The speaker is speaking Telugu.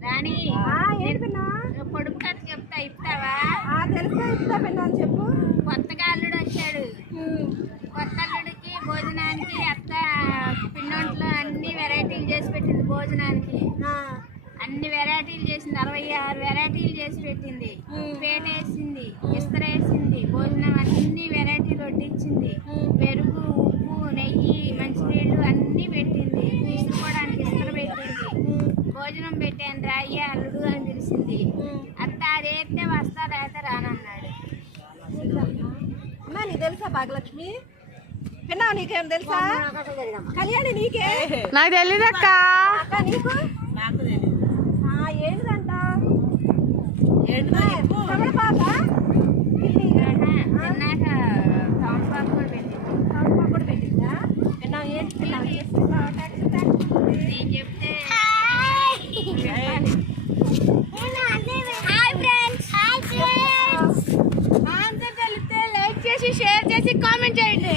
రాణి పొడుపు కథ చెప్తా ఇస్తావా? ఆ, తెలుసా ఇస్తా పిన్నా అని చెప్పు. కొత్తగా అల్లుడు వచ్చాడు. కొత్త అల్లుడికి భోజనానికి అత్త పిండొంట్లో అన్ని వెరైటీలు చేసి పెట్టింది భోజనానికి. అన్ని వెరైటీలు చేసింది అరవై ఆరు వెరైటీలు చేసి పెట్టింది. పేట వేసింది ఇస్తర వేసింది భోజనం అన్ని వెరైటీలు వడ్డించింది పెరుగు ఉప్పు నెయ్యి మంచినీళ్ళు అన్ని పెట్టింది. తీసుకోవడానికి ఇస్తర పెట్టింది. పెట్టాను రాయ్య అల్లుడు అని తెలిసింది. అత్త అదేస్తే వస్తా లేకపోతే రానన్నాడు. అమ్మా నీకు తెలుసా భాగ్యలక్ష్మి? పిన్నా నీకేం తెలుసా? కళ్యాణి నీకే? నాకు తెలీదక్క అక్క. నీకు? ఆహా, తిన్నాక తమలపాకు కూడా పెట్టింది. కూడా పెట్టిందా? పిన్నా ఏంటి? కామెంట్ చేయండి.